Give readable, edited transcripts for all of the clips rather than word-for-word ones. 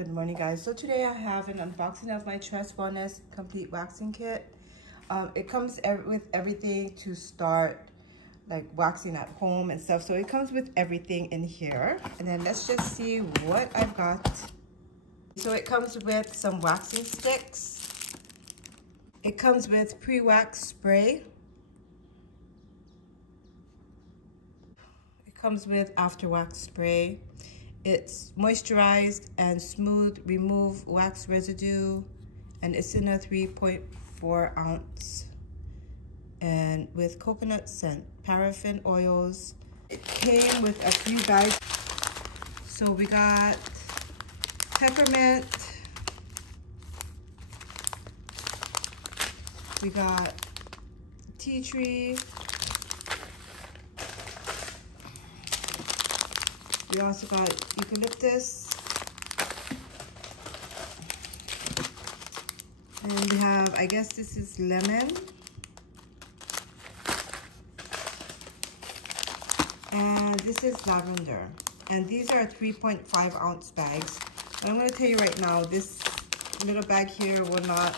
Good morning, guys. So today I have an unboxing of my Tress Wellness Complete Waxing Kit. It comes with everything to start like waxing at home and stuff. So it comes with everything in here. And then let's just see what I've got. So it comes with some waxing sticks. It comes with pre-wax spray. It comes with after wax spray. It's moisturized and smooth, remove wax residue, and it's in a 3.4 ounce. And with coconut scent, paraffin oils. It came with a few bags. So we got peppermint. We got tea tree. We also got eucalyptus. And we have, I guess this is lemon. And this is lavender. And these are 3.5 ounce bags. And I'm going to tell you right now, this little bag here will not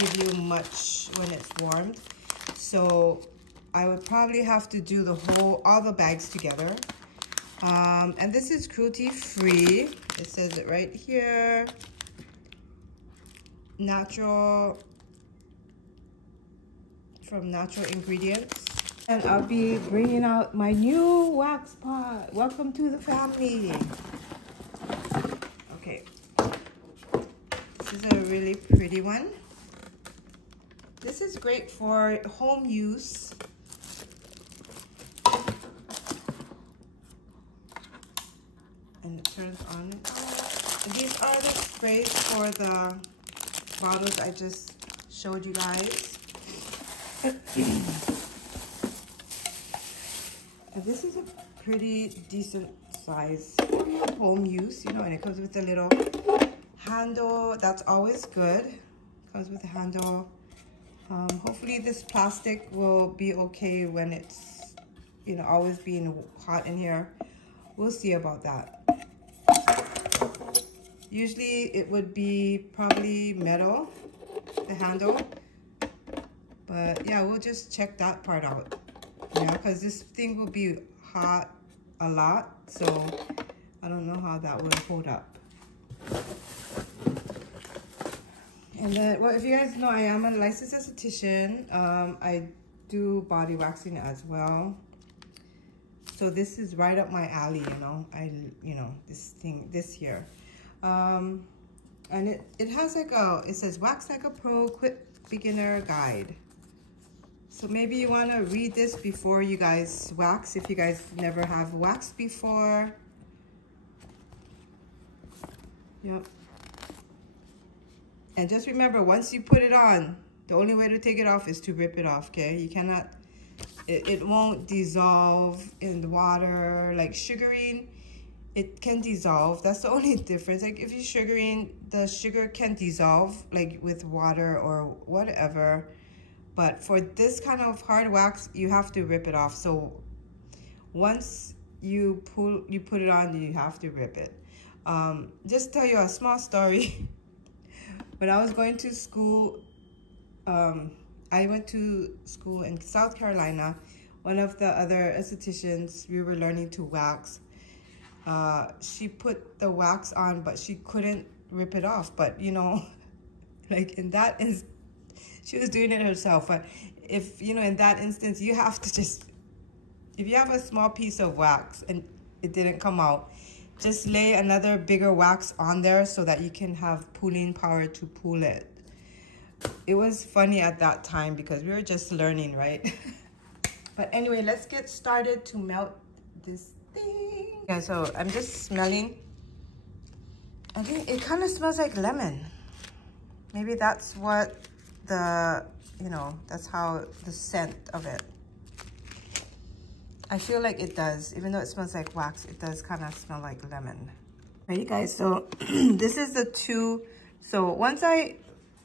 give you much when it's warmed. So I would probably have to do all the bags together. And this is cruelty free. It says it right here. Natural, from natural ingredients. And I'll be bringing out my new wax pot. Welcome to the family. Okay. This is a really pretty one. This is great for home use. And it turns on and off. And these are the sprays for the bottles I just showed you guys. And this is a pretty decent size home use, you know, and it comes with a little handle. That's always good. Comes with a handle. Hopefully this plastic will be okay when it's, you know, always being hot in here. We'll see about that. Usually it would be probably metal, the handle. But yeah, we'll just check that part out. Yeah, because this thing will be hot a lot. So I don't know how that will hold up. And then, well, if you guys know, I am a licensed esthetician. I do body waxing as well. So this is right up my alley, you know. This here. And it has like it says wax like a pro, quick beginner guide. So maybe you want to read this before you guys wax, if you guys never have waxed before. Yep. And just remember, once you put it on, the only way to take it off is to rip it off, okay? You cannot, it won't dissolve in the water. Like sugaring, it can dissolve. That's the only difference. Like if you're sugaring, the sugar can dissolve like with water or whatever. But for this kind of hard wax, you have to rip it off. So once you put it on, you have to rip it. Just tell you a small story. When I was going to school, I went to school in South Carolina. One of the other estheticians, we were learning to wax. She put the wax on, but she couldn't rip it off. But you know, like in that instance, she was doing it herself. But if, you know, in that instance, you have to just, if you have a small piece of wax and it didn't come out, just lay another bigger wax on there so that you can have pulling power to pull it. It was funny at that time because we were just learning, right? But anyway, let's get started to melt this thing. Yeah, so I'm just smelling. I think it kind of smells like lemon. Maybe that's what that's how the scent of it. I feel like it does, even though it smells like wax, it does kind of smell like lemon. Right, guys, so this is the two. So once I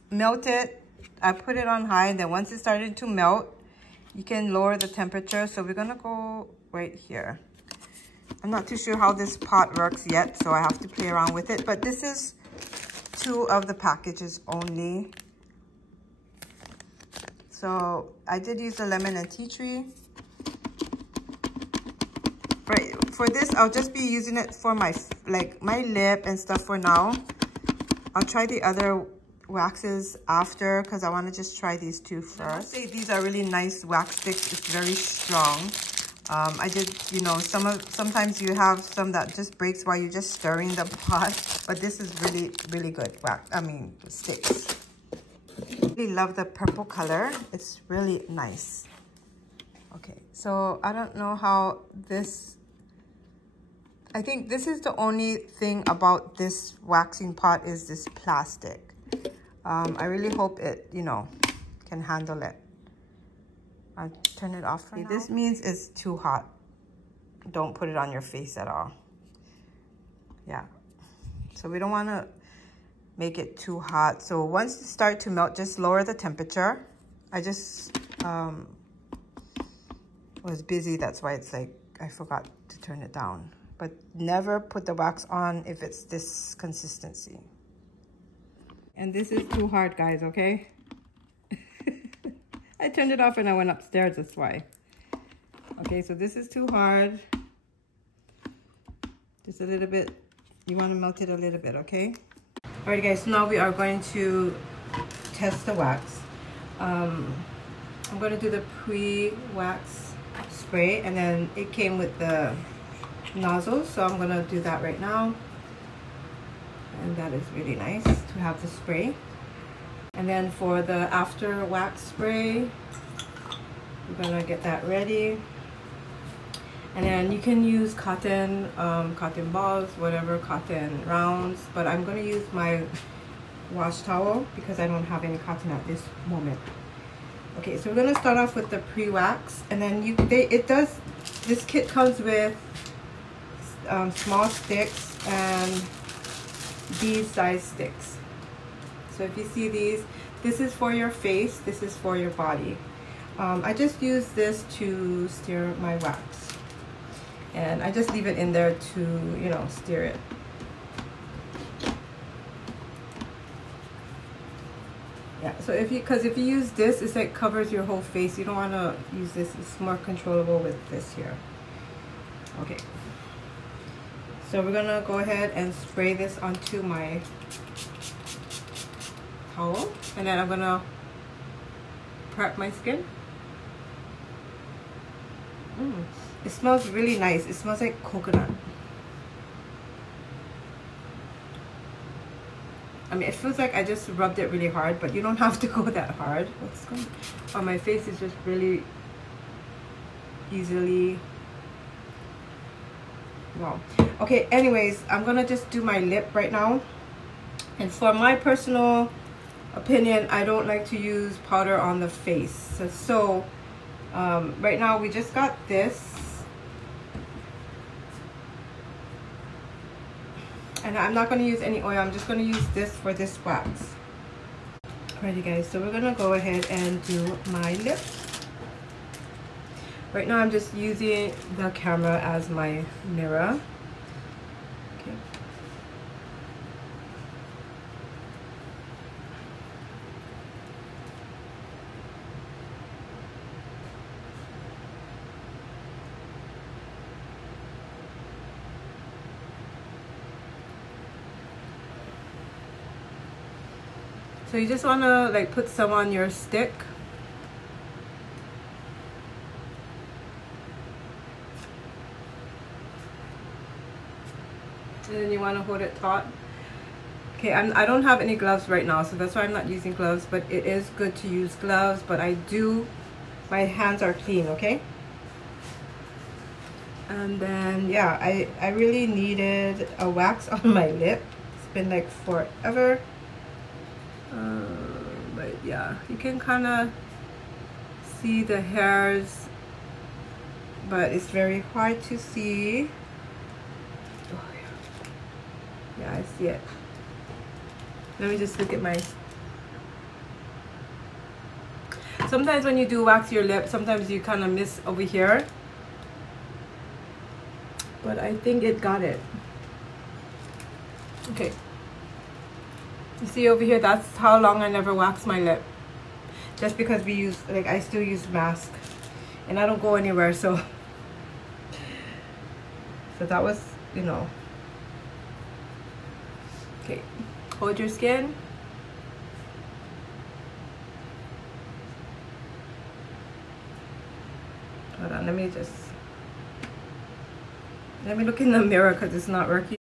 melt it, I put it on high, and then once it started to melt, you can lower the temperature. So we're gonna go right here. I'm not too sure how this pot works yet, so I have to play around with it. But this is 2 of the packages only. So I did use the lemon and tea tree. Right, for this, I'll just be using it for my lip and stuff for now. I'll try the other waxes after because I want to just try these 2 first. I must say these are really nice wax sticks. It's very strong. I did, you know, sometimes you have some that just breaks while you're just stirring the pot, but this is really, really good wax. I mean, sticks. I really love the purple color. It's really nice. Okay, so I don't know how this. I think this is the only thing about this waxing pot is this plastic. I really hope it, you know, can handle it. I'll turn it off for now. This means it's too hot. Don't put it on your face at all. Yeah. So we don't want to make it too hot. So once it starts to melt, just lower the temperature. I just was busy. That's why it's like I forgot to turn it down. But never put the wax on if it's this consistency. And this is too hard, guys, okay? I turned it off and I went upstairs, that's why. Okay, so this is too hard. Just a little bit. You want to melt it a little bit, okay? Alright, guys, so now we are going to test the wax. I'm going to do the pre-wax spray, and then it came with the nozzle, so I'm going to do that right now. And that is really nice to have the spray. And then for the after wax spray, we're gonna get that ready. And then you can use cotton, cotton balls, whatever, cotton rounds. But I'm gonna use my wash towel because I don't have any cotton at this moment. Okay, so we're gonna start off with the pre-wax, and then this kit comes with small sticks and these size sticks. So if you see these, this is for your face, this is for your body. I just use this to stir my wax, and I just leave it in there to, you know, stir it. Yeah, so if you use this, it's like covers your whole face. You don't want to use this. It's more controllable with this here. Okay. So we're gonna go ahead and spray this onto my towel, and then I'm gonna prep my skin. It smells really nice. It smells like coconut. I mean, it feels like I just rubbed it really hard, but you don't have to go that hard. What's going on? My face is just really easily. Wow. Okay, anyways, I'm gonna just do my lip right now. And for my personal opinion, I don't like to use powder on the face. So right now we just got this. And I'm not gonna use any oil. I'm just gonna use this for this wax. Alrighty, guys, so we're gonna go ahead and do my lip. Right now I'm just using the camera as my mirror. Okay. So you just want to like put some on your stick. And then you want to hold it taut. Okay, I don't have any gloves right now, so that's why I'm not using gloves, but it is good to use gloves, but my hands are clean, okay? And then, yeah, I really needed a wax on my lip. It's been like forever. But yeah, you can kind of see the hairs, but it's very hard to see. Oh, yeah, I see it. Let me just look at my... Sometimes when you do wax your lip, sometimes you kind of miss over here. but I think it got it. Okay. You see over here, that's how long I never wax my lip. Just because we use, like, I still use mask. And I don't go anywhere, so. So that was, you know. Okay. Hold your skin. Hold on, let me look in the mirror because it's not working.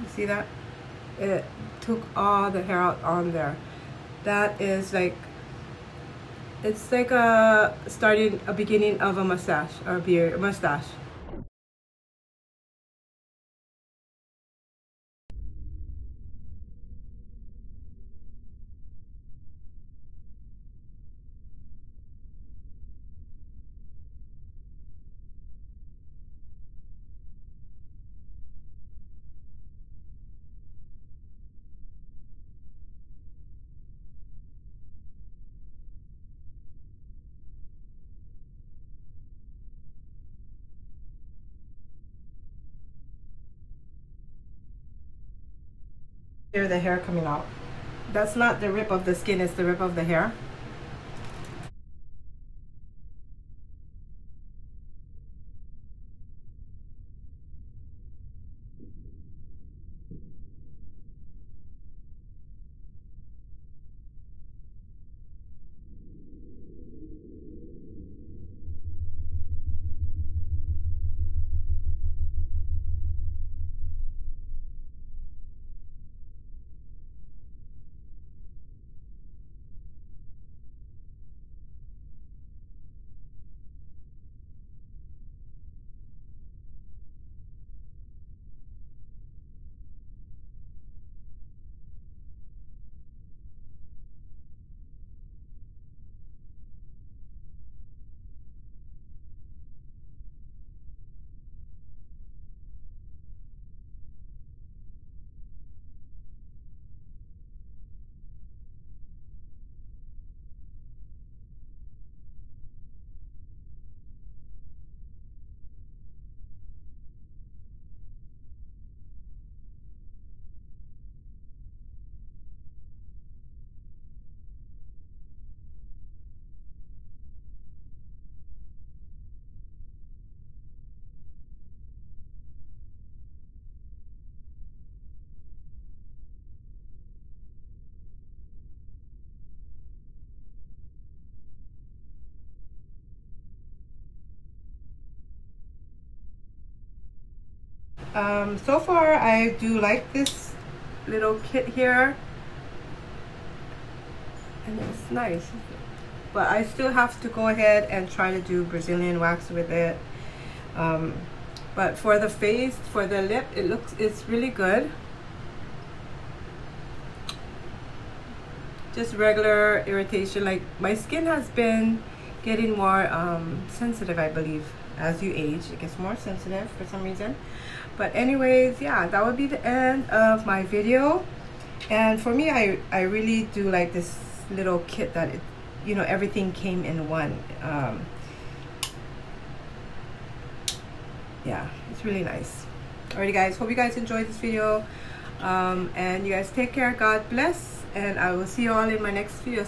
You see that? It took all the hair out on there. That is like, it's like a beginning of a mustache or a mustache. Hear the hair coming out. That's not the rip of the skin, it's the rip of the hair. So far I do like this little kit here, and it's nice, but I still have to go ahead and try to do Brazilian wax with it. But for the face, for the lip, it's really good. Just regular irritation. Like, my skin has been getting more sensitive, I believe. As you age, it gets more sensitive for some reason. But anyways, yeah, that would be the end of my video. And for me, I really do like this little kit that it, you know, everything came in one. Yeah, it's really nice. Alrighty guys, hope you guys enjoyed this video. And you guys take care, God bless, and I will see you all in my next video.